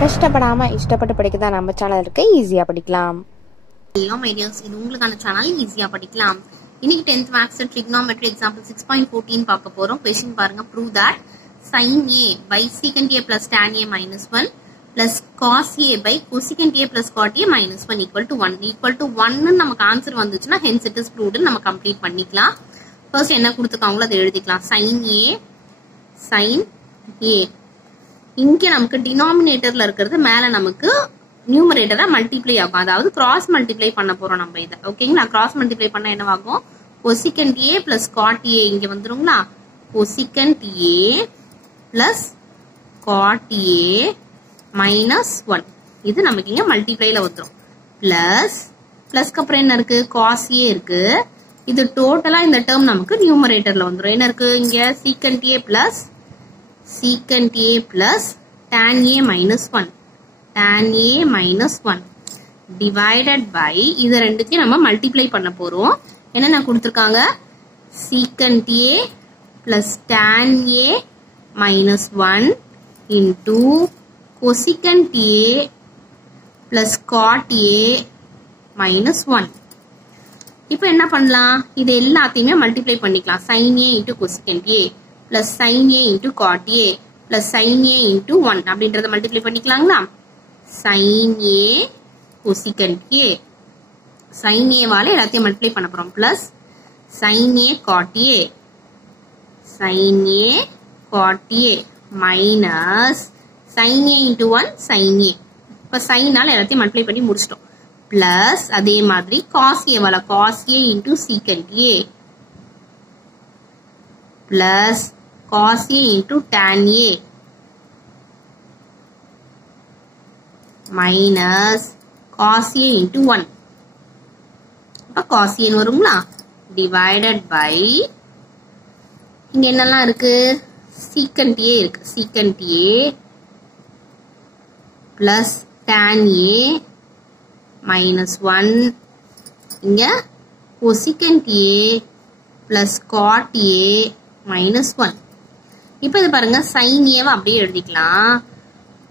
கஷ்டப்படாம இஷ்டப்பட்டு படிக்க நம்ம சேனல் இருக்கு, ஈஸியா படிக்கலாம். ஹலோ மை டியர்ஸ், இது உங்களுக்கான சேனல், ஈஸியா படிக்கலாம். இன்னைக்கு 10th மேத்ஸ் ட்ரிகோனோமெட்ரி எக்ஸாம்பிள் 6.14 பார்க்க போறோம். क्वेश्चन பாருங்க. prove that sin a by secant a plus tan a minus 1 plus cos a by cosecant a plus cot a minus 1 equal to 1 equal to 1 ன்னு நமக்கு ஆன்சர் வந்துச்சுன்னா hence it is proved நம்ம complete பண்ணிக்கலாம். First என்ன கொடுத்துருக்காங்களோ அதை எழுதிக்கலாம். sin a இங்க நமக்கு டினாமினேட்டர்ல இருக்கிறது மேல நமக்கு நியூமரேட்டரா மல்டிப்ளை ஆகும். அதாவது கிராஸ் மல்டிப்ளை பண்ண போறோம் நம்ம இதை. ஓகேங்களா? கிராஸ் மல்டிப்ளை பண்ண என்னவாகும்? cosecant a plus cot a இங்க வந்துருங்களா? cosecant a plus cot a minus 1 இது நமக்கு இங்க மல்டிப்ளைல வந்துரும். பிளஸ்க்கு அப்புறம் என்ன இருக்கு? cos a இருக்கு. இது டோட்டலா இந்த டேர்ம் நமக்கு நியூமரேட்டர்ல வந்துரும். என்ன இருக்கு இங்க? secant a plus tan a minus 1 tan a minus 1 divided by இது ரெண்டுத்தையும் நம்ம மல்டிப்ளை பண்ண போறோம். என்ன கொடுத்திருக்காங்க? secant a plus tan a minus 1 into cosecant a plus cot a minus 1. இப்போ என்ன பண்ணலாம்? இது எல்லாத்தையுமே மல்டிப்ளை பண்ணிக்கலாம். sin a into cosecant a plus sin a into cot a plus sin a into 1 அப்படின்றத மல்டிப்ளை பண்ணிக்கலாங்களா? sin a cosecant a sin a வால எல்லாத்தையும் மல்டிப்ளை பண்ண போறோம். plus sin a cot a minus sin a into 1 sin a. இப்ப sin ஆல எல்லாத்தையும் multiply பண்ணி முடிச்சிட்டோம். plus அதே மாதிரி cos a வால cos a into secant a plus cos a into tan a minus cos a into 1. அப்ப cos a வருங்களா? divided by இங்க என்னெல்லாம் இருக்கு? secant a இருக்கு. secant a plus tan a minus 1 இங்க cosecant a plus cot a minus 1. இப்போ இது பாருங்க, sin a அப்படியே எழுதிக்கலாம்.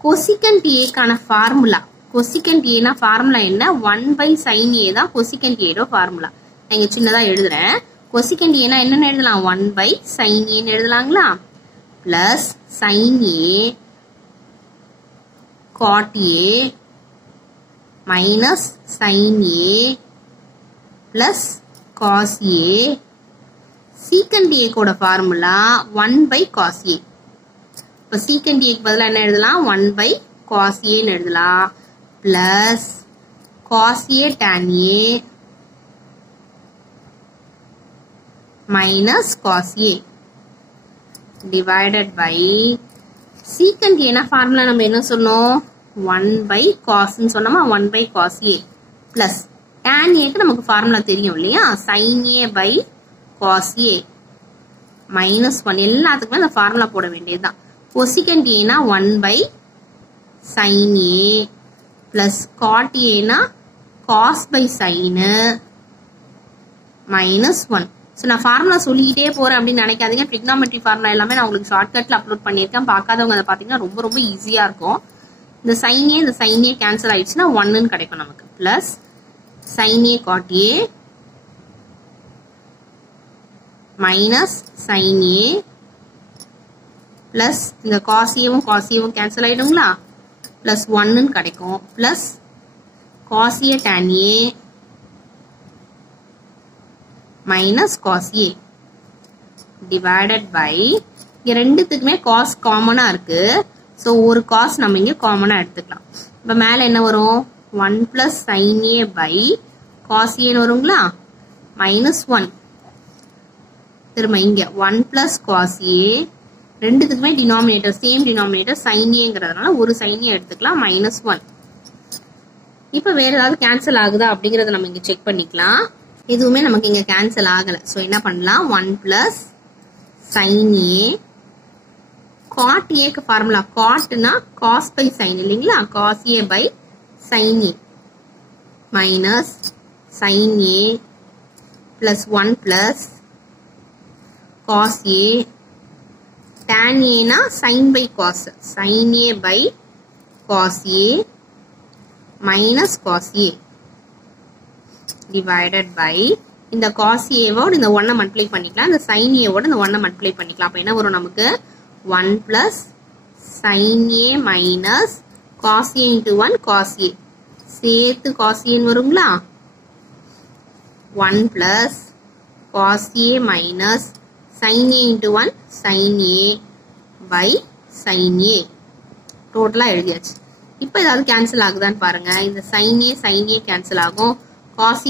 cosecant a கான ஃபார்முலா, cosecant a னா ஃபார்முலா என்ன? 1 by sin a தான் cosecant a ஓட ஃபார்முலா. நான் இங்க சின்னதா எழுதுறேன். cosecant a னா என்னன்னு எழுதலாம்? 1 by sin a ன்னு எழுதலாங்களா? plus sin a cot a minus sin a plus cos a. secant a கோட ஃபார்முலா 1 by cos a. இப்ப secant a க்கு பதிலா என்ன எழுதலாம்? 1 by cos a ன்னு எழுதலாம். plus cos a tan a minus cos a divided by secant a னா formula நம்ம என்ன சொன்னோம்? 1 by cos ன்னு சொன்னோமா? 1 by cos a plus tan a க்கு நமக்கு ஃபார்முலா தெரியும் இல்லையா? sin a by cos a minus 1 எல்லாத்துக்குமே அந்த ஃபார்முலா போட வேண்டியதுதான். cosecant a னா 1 by sin a plus cot a னா cos by sin minus 1. So நான் ஃபார்முலா சொல்லிக்கிட்டே போறேன் அப்படின்னு நினைக்காதீங்க. ட்ரிகோனோமெட்ரி ஃபார்முலா எல்லாமே நான் உங்களுக்கு ஷார்ட்கட்ல அப்லோட் பண்ணியிருக்கேன். பார்க்காதவங்க அதை பார்த்தீங்கன்னா ரொம்ப ரொம்ப ஈஸியா இருக்கும். இந்த sin a கேன்சல் ஆயிடுச்சுன்னா 1ன்னு கிடைக்கும் நமக்கு. Plus sin a cot a minus sin a plus இந்த cos a கேன்சல் ஆயிடுங்களா? plus 1ன்னு கிடைக்கும். plus cos a tan a minus cos a divided by இங்க ரெண்டுத்துக்குமே cos காமனா இருக்கு. ஸோ ஒரு cos நம்ம இங்க காமனா எடுத்துக்கலாம். இப்ப மேல என்ன வரும்? 1 plus sin a by cos a வருங்களா? minus 1. திரும்ப இங்க 1 plus cos a ரெண்டுத்துக்குமே டினாமினேட்டர் சேம் டினாமினேட்டர் sin a-ங்கிறதுனால ஒரு sin a எடுத்துக்கலாம். minus 1. இப்ப வேற ஏதாவது கேன்சல் ஆகுதா அப்படிங்கறத நம்ம இங்க செக் பண்ணிக்கலாம். எதுவுமே நமக்கு இங்க கேன்சல் ஆகல. சோ என்ன பண்ணலாம்? 1 plus sin a cot a க்கு ஃபார்முலா cot னா cos by sin இல்லீங்களா? cos a by sin a minus sin a plus 1 plus cos a tan a னா sin by cos sin a by cos A minus cos A divided by இந்த cos A வோட இந்த 1 multiply பண்ணிக்கலாம், இந்த sin A வோட இந்த 1 multiply பண்ணிக்கலாம். அப்ப என்ன வரும் நமக்கு 1 plus sin A minus cos A into 1 cos A சேர்த்து cos A வருங்களா? 1 plus cos A minus sin A into 1 sin A by sin A டோட்டலா எழுதியாச்சு. இப்போ ஏதாவது கேன்சல் ஆகுதான்னு பாருங்க. இந்த sin A கேன்சல் ஆகும், cos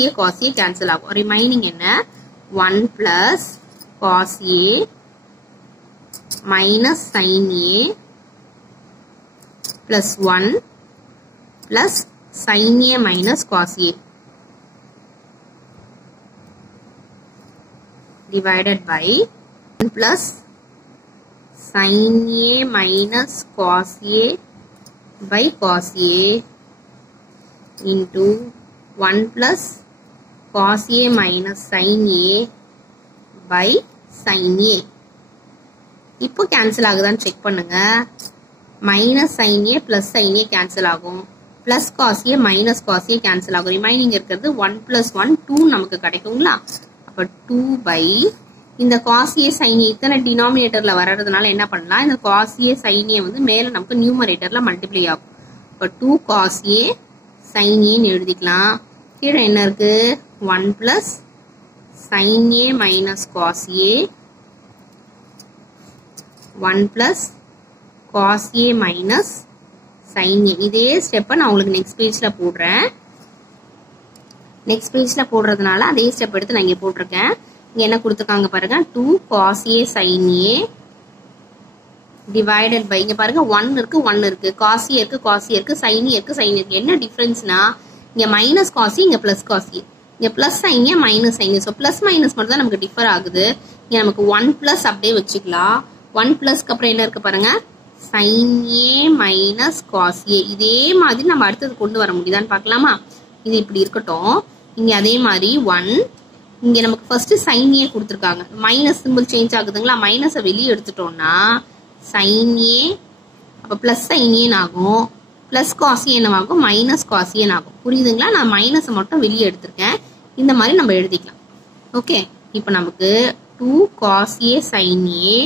A கேன்சல் ஆகும். ரிமைனிங் என்ன 1 plus cos A minus sin A plus 1 plus sin A minus cos A divided by 1 plus sin A minus cos A by cos A into 1 plus cos A minus sin A by sin A. இப்போ cancel ஆகுதான்னு check பண்ணுங்க. Minus sin A plus sin A cancel ஆகும், plus cos A minus cos A cancel ஆகும். Remaining இருக்கிறது 1 plus 1 2 நமக்கு கிடைக்குங்களா? அப்ப 2 by இந்த cos A sin A இத்தனை டினாமினேட்டர்ல வர்றதுனால என்ன பண்ணலாம், இந்த cos A sin A வந்து மேல நமக்கு நியூமரேட்டர்ல மல்டிப்ளை ஆகும். அப்ப 2 cos A sin A ன்னு எழுதிக்கலாம். கீழே என்ன இருக்கு 1 plus sin A minus cos A 1 plus cos A minus sin A. இதே ஸ்டெப்பை நான் உங்களுக்கு நெக்ஸ்ட் பேஜ்ல போடுறேன். நெக்ஸ்ட் பேஜ்ல போடுறதுனால அதே ஸ்டெப் எடுத்து நான் இங்க போட்டிருக்கேன். இங்க என்ன கொடுத்துருக்காங்க பாருங்க, 2 cos A sin A divided by, இங்க பாருங்க 1 இருக்கு 1 இருக்கு, cos A இருக்கு cos A இருக்கு, sin A இருக்கு sin A இருக்கு. என்ன டிஃபரன்ஸ்னா இங்க மைனஸ் cos A இங்க பிளஸ் cos A, இங்க plus sin A minus sin A. So plus minus மட்டும் தான் நமக்கு டிஃபர் ஆகுது. இங்க நமக்கு 1 பிளஸ் அப்படியே வச்சுக்கலாம். 1 பிளஸ்க்கு அப்புறம் என்ன இருக்கு பாருங்க, sin A minus cos A. இதே மாதிரி நம்ம அடுத்தது கொண்டு வர முடியுதான்னு பார்க்கலாமா? இது இப்படி இருக்கட்டும். இங்க அதே மாதிரி 1, இங்க நமக்கு ஃபர்ஸ்ட் sin A கொடுத்துருக்காங்க, மைனஸ் சிம்பிள் சேஞ்ச் ஆகுதுங்களா? மைனஸை வெளியே எடுத்துட்டோம்னா sin A அப்ப பிளஸ் sin A ஆகும், பிளஸ் cos A ஆகும், மைனஸ் cos A ஆகும். புரியுதுங்களா? நான் மைனஸை மட்டும் வெளியே எடுத்திருக்கேன். இந்த மாதிரி நம்ம எழுதிக்கலாம். ஓகே, இப்போ நமக்கு 2 cos A sin A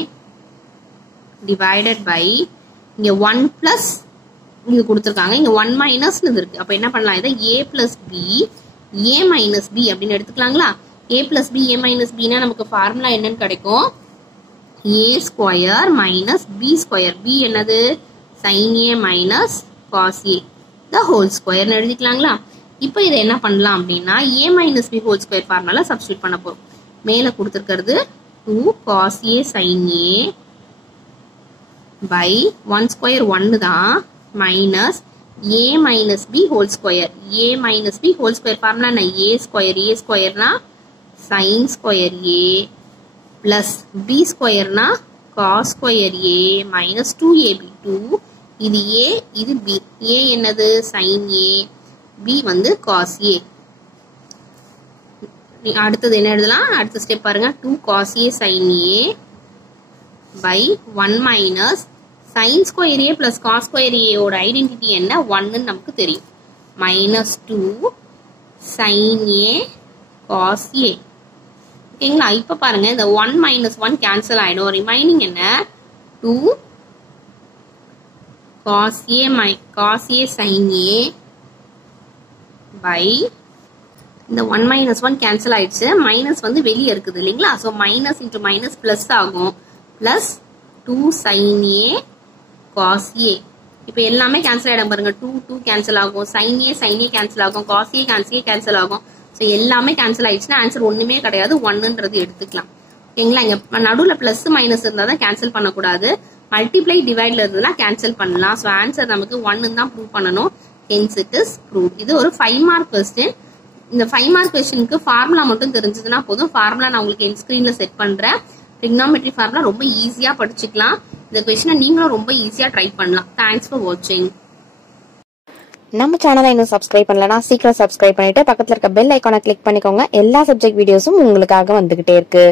divided by இங்க 1 பிளஸ் இது கொடுத்துருக்காங்க, இங்க 1 மைனஸ் இருக்கு. அப்ப என்ன பண்ணலாம், இதை A plus B A minus B அப்படின்னு எடுத்துக்கலாங்களா? A plus B A minus B னா நமக்கு ஃபார்முலா என்னன்னு கிடைக்கும், A square minus B square. B என்னது sin A minus cos A the whole square எழுதிக்கலாங்களா? இப்போ இதை என்ன பண்ணலாம் அப்படின்னா A minus B whole square formula substitute பண்ண போறோம். மேல கொடுத்துருக்கிறது 2 cos A sin A by 1 square 1 தான் minus A minus B whole square. A minus B whole square formula என்ன, A ஸ்கொயர்னா sin square A plus B ஸ்கொயர்னா cos square A minus 2AB 2. இது A இது B. A என்னது sin A, B வந்து cos A. அடுத்தது என்ன எழுதலாம், அடுத்த step பாருங்க, 2 cos A sin A by 1 minus sin square A plus cos square A ஓட ஐடென்டிட்டி என்ன 1 நமக்கு தெரியும், minus 2 sin A cos A. ஓகேங்களா? இப்ப பாருங்க இந்த 1 மைனஸ் 1 கேன்சல் ஆயிடும். ரிமைனிங் என்ன 2 cos A sin A by இந்த 1 மைனஸ் 1 கேன்சல் ஆயிடுச்சு, மைனஸ் வந்து வெளியே இருக்குது இல்லைங்களா? So minus into minus plus ஆகும், plus 2 sin A cos A. இப்போ எல்லாமே கேன்சல் ஆயிடும் பாருங்க, 2 கேன்சல் ஆகும், sin A கேன்சல் ஆகும், cos A கேன்சல் ஆகும். ஸோ எல்லாமே கேன்சல் ஆயிடுச்சுன்னா ஆன்சர் ஒண்ணுமே கிடையாது, 1ன்றது எடுத்துக்கலாம். ஓகேங்களா? இங்க நடுவில் பிளஸ் மைனஸ் இருந்தா தான் கேன்சல் பண்ணக்கூடாது, மல்டிப்ளை டிவைட்ல இருந்ததுன்னா கேன்சல் பண்ணலாம். ஸோ ஆன்சர் நமக்கு 1 தான் ப்ரூவ் பண்ணணும். Hence it is prove. இது ஒரு 5 மார்க் கொஸ்டின். இந்த 5 மார்க் கொஸ்டினுக்கு ஃபார்முலா மட்டும் தெரிஞ்சதுன்னா போதும். ஃபார்முலா நான் உங்களுக்கு என் ஸ்கிரீன்ல செட் பண்றேன். ட்ரிக்னாமெட்ரி ஃபார்முலா ரொம்ப ஈஸியா படிச்சுக்கலாம். இந்த கொஸ்டினை நீங்களும் ரொம்ப ஈஸியா ட்ரை பண்ணலாம். தேங்க்ஸ் ஃபார் வாட்சிங். நம்ம சேனலை இன்னும் சப்ஸ்கிரைப் பண்ணலனா சீக்கிரம் சப்ஸ்கிரைப் பண்ணிட்டு பக்கத்துல இருக்க பெல் ஐகானை கிளிக் பண்ணிக்கோங்க. எல்லா சப்ஜெக்ட் வீடியோஸும் உங்களுக்காக வந்துகிட்டே இருக்கு.